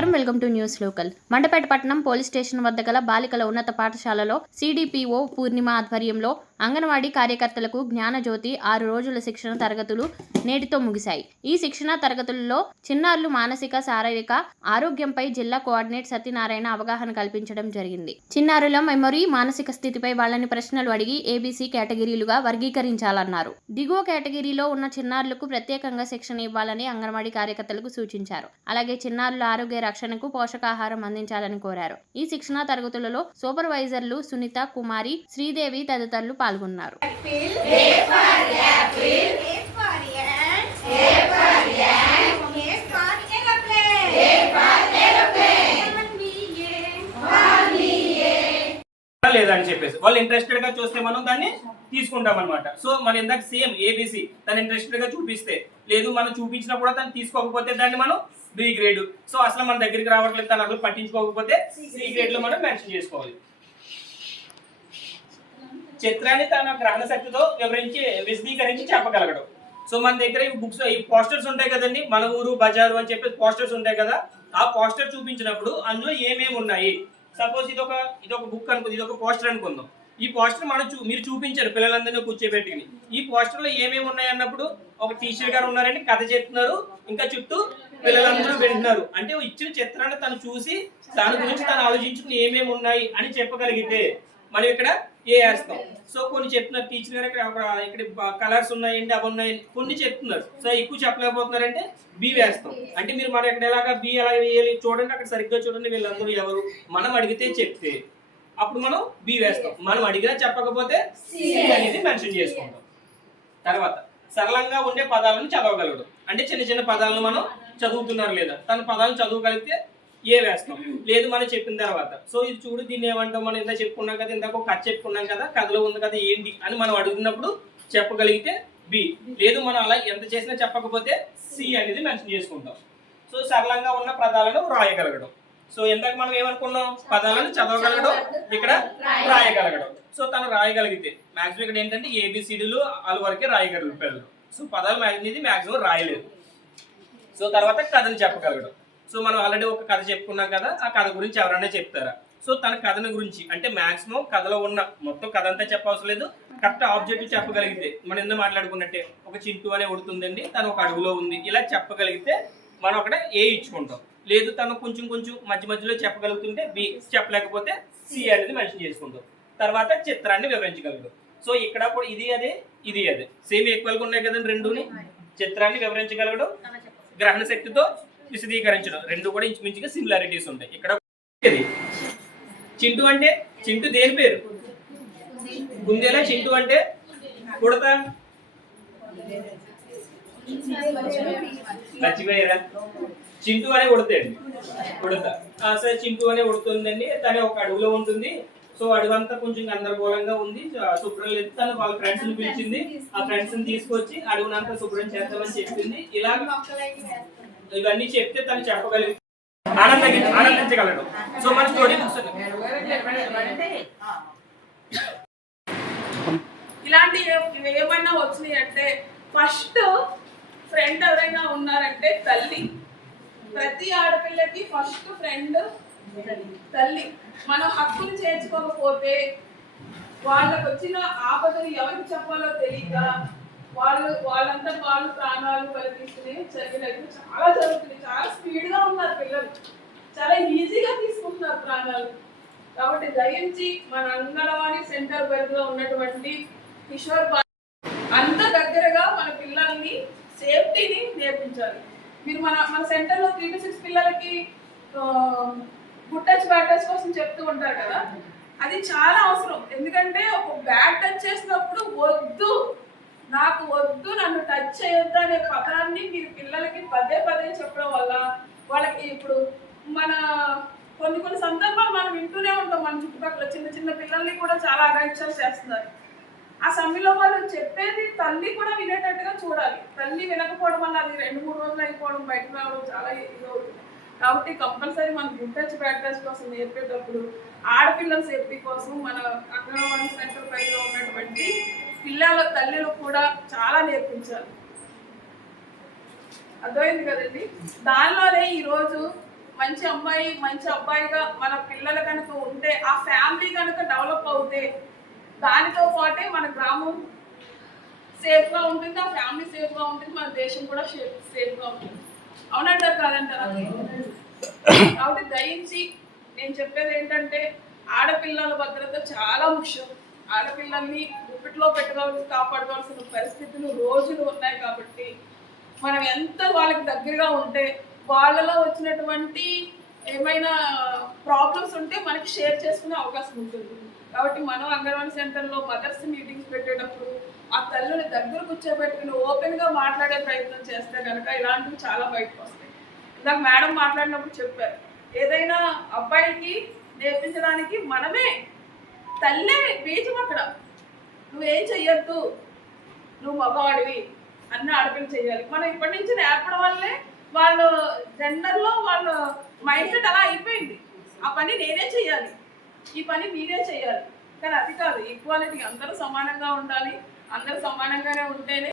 నమస్కారం, welcome to news local. Mandapeta పట్టణం police station వద్ద గల బాలికల ఉన్నత పాఠశాలలో సిడిపిఓ పూర్ణిమ ఆధ్వర్యంలో అంగన్వాడీ కార్యకర్తలకు జ్ఞానజ్యోతి 6 రోజుల శిక్షణ తరగతులు నేటితో ముగిశాయి. ఈ శిక్షణ తరగతుల్లో చిన్నారులు మానసిక, శారీరక ఆరోగ్యంపై జిల్లా కోఆర్డినేటర్ సత్యనారాయణ అవగాహన కల్పించడం జరిగింది. చిన్నారుల మెమరీ, మానసిక స్థితిపై వాళ్ళని ప్రశ్నలు అడిగి ABC కేటగిరీలుగా వర్గీకరించాలన్నారు. దిగువ కేటగిరీలో ఉన్న చిన్నారులకు ప్రత్యేకంగా శిక్షణ ఇవ్వాలని అంగన్వాడీ కార్యకర్తలకు సూచించారు. అలాగే చిన్నారుల ఆరోగ్య రక్షణకు పోషకాహారం అందించాలని కోరారు. ఈ శిక్షణా తరగతులలో సూపర్వైజర్లు సునీత, కుమారి, శ్రీదేవి తదితరులు పాల్గొన్నారు. లేదని చెప్పేసి వాళ్ళు ఇంట్రెస్టెడ్ గా చూస్తే మనం దాన్ని తీసుకుంటాం అనమాట. సో మన ఇందాక సేమ్ ABC తను ఇంట్రెస్టెడ్ గా చూపిస్తే, లేదు మనం చూపించినా కూడా తను తీసుకోకపోతే దాన్ని మనం B గ్రేడ్. సో అసలు మన దగ్గరికి రావట్లేదు, తను అసలు పట్టించుకోకపోతే C గ్రేడ్ లో మనం మెన్షన్ చేసుకోవాలి. చిత్రాన్ని తన గ్రహణ శక్తితో విశదీకరించి చెప్పగలగడం. సో మన దగ్గర ఈ బుక్స్, ఈ పోస్టర్స్ ఉంటాయి కదండి, మన ఊరు బజారు అని చెప్పేసి పోస్టర్స్ ఉంటాయి కదా. ఆ పోస్టర్ చూపించినప్పుడు అందులో ఏమేమి ఉన్నాయి, సపోజ్ ఇదొక బుక్ అనుకుంది, ఇదొక పోస్టర్ అనుకుందాం. ఈ పోస్టర్ మీరు చూపించారు పిల్లలందరినీ కూర్చోబెట్టుకుని. ఈ పోస్టర్ లో ఏమేమి ఉన్నాయి అన్నప్పుడు ఒక టీచర్ గారు ఉన్నారండి, కథ చెప్తున్నారు, ఇంకా చుట్టూ పిల్లలందరూ వింటున్నారు. అంటే ఇచ్చిన చిత్రాన్ని తను చూసి దాని గురించి తను ఆలోచించుకుని ఏమేమి ఉన్నాయి అని చెప్పగలిగితే మనం ఇక్కడ ఏ వేస్తాం. సో కొన్ని చెప్తున్నారు టీచర్ గారు, ఇక్కడ కలర్స్ ఉన్నాయండి, అవి ఉన్నాయి, కొన్ని చెప్తున్నారు. సో ఎక్కువ చెప్పలేకపోతున్నారంటే B వేస్తాం. అంటే మీరు మనం ఎక్కడ ఎలాగా B ఎలా వేయాలి చూడండి, అక్కడ సరిగ్గా చూడండి, వీళ్ళందరూ ఎవరు, మనం అడిగితే చెప్తే అప్పుడు మనం B వేస్తాం. మనం అడిగినా చెప్పకపోతే C అనేది మెన్షన్ చేసుకుంటాం. తర్వాత సరళంగా ఉండే పదాలను చదవగలడు. అంటే చిన్న చిన్న పదాలను మనం చదువుతున్నారు లేదా, తన పదాలను చదవగలిగితే ఏ వేస్తాం. లేదు మనం చెప్పిన తర్వాత, సో ఇది చూడు దీన్ని ఏమంటాం, మనం ఇందా చెప్పుకున్నాం కదా, ఇందాక ఒక కథ చెప్పుకున్నాం కదా, కథలో ఉంది కదా ఏంటి అని మనం అడుగుతున్నప్పుడు చెప్పగలిగితే B. లేదు మనం అలా ఎంత చేసినా చెప్పకపోతే C అనేది మెన్షన్ చేసుకుంటాం. సో సరళంగా ఉన్న పదాలను రాయగలగడం. సో ఇందాక మనం ఏమనుకున్నాం, పదాలను చదవగలగడం, ఇక్కడ రాయగలగడం. సో తను రాయగలిగితే మాక్సిమం ఇక్కడ ఏంటంటే ABCDలు వాళ్ళ వరకే రాయగలరు పిల్లలు. సో పదాలు అనేది మాక్సిమం రాయలేదు. సో తర్వాత కథను చెప్పగలగడం. సో మనం ఆల్రెడీ ఒక కథ చెప్పుకున్నాం కదా, ఆ కథ గురించి ఎవరైనా చెప్తారా. సో తన కథను గురించి అంటే మాక్సిమం కథలో ఉన్న మొత్తం కథ అంతా చెప్పవసరం లేదు, కరెక్ట్ ఆబ్జెక్టివ్ చెప్పగలిగితే మనం ఎందుకు మాట్లాడుకున్నట్టే ఒక చింటూ అనే ఉడుతుందండి, తను ఒక అడుగులో ఉంది, ఇలా చెప్పగలిగితే మనం అక్కడ A ఇచ్చుకుంటాం. లేదు తను కొంచెం మధ్యలో చెప్పగలుగుతుంటే B, చెప్పలేకపోతే C అనేది మెన్షన్ చేసుకుంటాం. తర్వాత చిత్రాన్ని వివరించగలదు. సో ఇక్కడ కూడా ఇది అదే సేమ్ ఈక్వల్గా ఉన్నాయి కదండి రెండుని. చిత్రాన్ని వివరించగలగడం, గ్రహణ శక్తితో విశదీకరించడం, రెండు కూడా ఇంచుమించుగా సిమిలారిటీస్ ఉంటాయి. ఇక్కడ చింటూ అంటే, చింటూ దేని పేరు, గుందేలా. చింటూ అంటే ఉడత, మర్చిపోయారా, చింటూ అనే ఉడత. సరే చింటూ అనే ఉడుతుందండి, తనే ఒక అడుగులో ఉంటుంది. సో అడుగంతా కొంచెం గందరగోళంగా ఉంది, శుభ్రం లేదు. తను వాళ్ళ ఫ్రెండ్స్ ని పిలిచింది, ఆ ఫ్రెండ్స్ ని తీసుకొచ్చి అడుగునంతా శుభ్రం చేద్దామని చెప్పింది. ఇలా ఇవన్నీ చెప్తే తను చెప్పగలిగి ఆనందించగలడు. సో మన స్టోరీ బుక్స్ ఇలాంటి ఏమన్నా వచ్చినాయి అంటే, ఫస్ట్ ఫ్రెండ్ ఎవరైనా ఉన్నారంటే తల్లి. ప్రతి ఆడపిల్లకి ఫస్ట్ ఫ్రెండ్ తల్లి. మనం హక్కులు చేర్చుకోకపోతే వాళ్ళకు వచ్చిన ఆపదలు ఎవరికి చెప్పాలో తెలియక వాళ్ళంతా వాళ్ళు ప్రాణాలు కలిగిస్తున్నాయి. చర్యలు చాలా జరుగుతున్నాయి, చాలా స్పీడ్గా ఉన్నారు పిల్లలు, చాలా ఈజీగా తీసుకుంటున్నారు ప్రాణాలు. కాబట్టి దయించి మన అంగన్వాడీ సెంటర్ పరిధిలో ఉన్నటువంటి కిషోర్ అంత దగ్గరగా మన పిల్లల్ని సేఫ్టీని నేర్పించాలి. మీరు మన సెంటర్లో 3 to 6 పిల్లలకి గుడ్ టచ్ బ్యాడ్ టచ్ కోసం చెప్తూ ఉంటారు కదా, అది చాలా అవసరం. ఎందుకంటే ఒక బ్యాడ్ టచ్ చేసినప్పుడు నాకు వద్దు, నన్ను టచ్ చేయొద్దు అనే పదాన్ని మీరు పిల్లలకి పదే చెప్పడం వల్ల వాళ్ళకి ఇప్పుడు మన కొన్ని సందర్భాలు మనం వింటూనే ఉంటాం. మన చుట్టుపక్కల చిన్న పిల్లల్ని కూడా చాలా అగాయిత్యాలు చేస్తున్నారు. ఆ సమయంలో వాళ్ళు చెప్పేది తల్లి కూడా వినేటట్టుగా చూడాలి. తల్లి వినకపోవడం వల్ల అది 2-3 రోజులు అయిపోవడం, బయటకు రావడం చాలా ఇదవుతుంది. కాబట్టి కంపల్సరీ మనం గుడ్ టచ్ బ్యాడ్ టచ్ కోసం నేర్పేటప్పుడు ఆడపిల్లల సేఫ్టీ కోసం మన అంగన్వాడీ సెంటర్ పైన ఉన్నటువంటి పిల్లల తల్లులు కూడా చాలా నేర్పించాలి. అర్థమైంది కదండి. దానిలోనే ఈరోజు మంచి అమ్మాయి మంచి అబ్బాయిగా మన పిల్లలు కనుక ఉంటే, ఆ ఫ్యామిలీ కనుక డెవలప్ అవుతే, దానితో పాటే మన గ్రామం సేఫ్గా ఉంటుంది, ఆ ఫ్యామిలీ సేఫ్గా ఉంటుంది, మన దేశం కూడా సేఫ్గా ఉంటుంది. అవునంటారు కాదంటారా? కాబట్టి దయించి నేను చెప్పేది ఏంటంటే, ఆడపిల్లల భద్రత చాలా ముఖ్యం. ఆడపిల్లల్ని గుప్పిట్లో కాపాడుకోవాల్సిన పరిస్థితులు రోజులు ఉన్నాయి. కాబట్టి మనం ఎంత వాళ్ళకి దగ్గరగా ఉంటే, వాళ్ళలో వచ్చినటువంటి ఏమైనా ప్రాబ్లమ్స్ ఉంటే మనకి షేర్ చేసుకునే అవకాశం ఉంటుంది. కాబట్టి మనం అంగన్వాడీ సెంటర్లో మదర్స్ మీటింగ్స్ పెట్టేటప్పుడు ఆ తల్లుని దగ్గర కూర్చోబెట్టుకుని ఓపెన్గా మాట్లాడే ప్రయత్నం చేస్తే కనుక ఇలాంటివి చాలా బయటకు వస్తాయి. ఇందాక మేడం మాట్లాడినప్పుడు చెప్పారు, ఏదైనా అబ్బాయికి నేర్పించడానికి మనమే తల్లే బీజం. అక్కడ నువ్వేం చెయ్యొద్దు, నువ్వు మగవాడివి అన్న ఆడపిల్ల చెయ్యాలి. మనం ఇప్పటి నుంచి నేర్పడం వల్లే వాళ్ళు జెండర్లో వాళ్ళ మైండ్ సెట్ అలా అయిపోయింది. ఆ పని నేనే చెయ్యాలి, ఈ పని మీరే చెయ్యాలి. కానీ అది కాదు, ఈక్వాలిటీ, అందరూ సమానంగా ఉండాలి, అందరూ సమానంగానే ఉంటేనే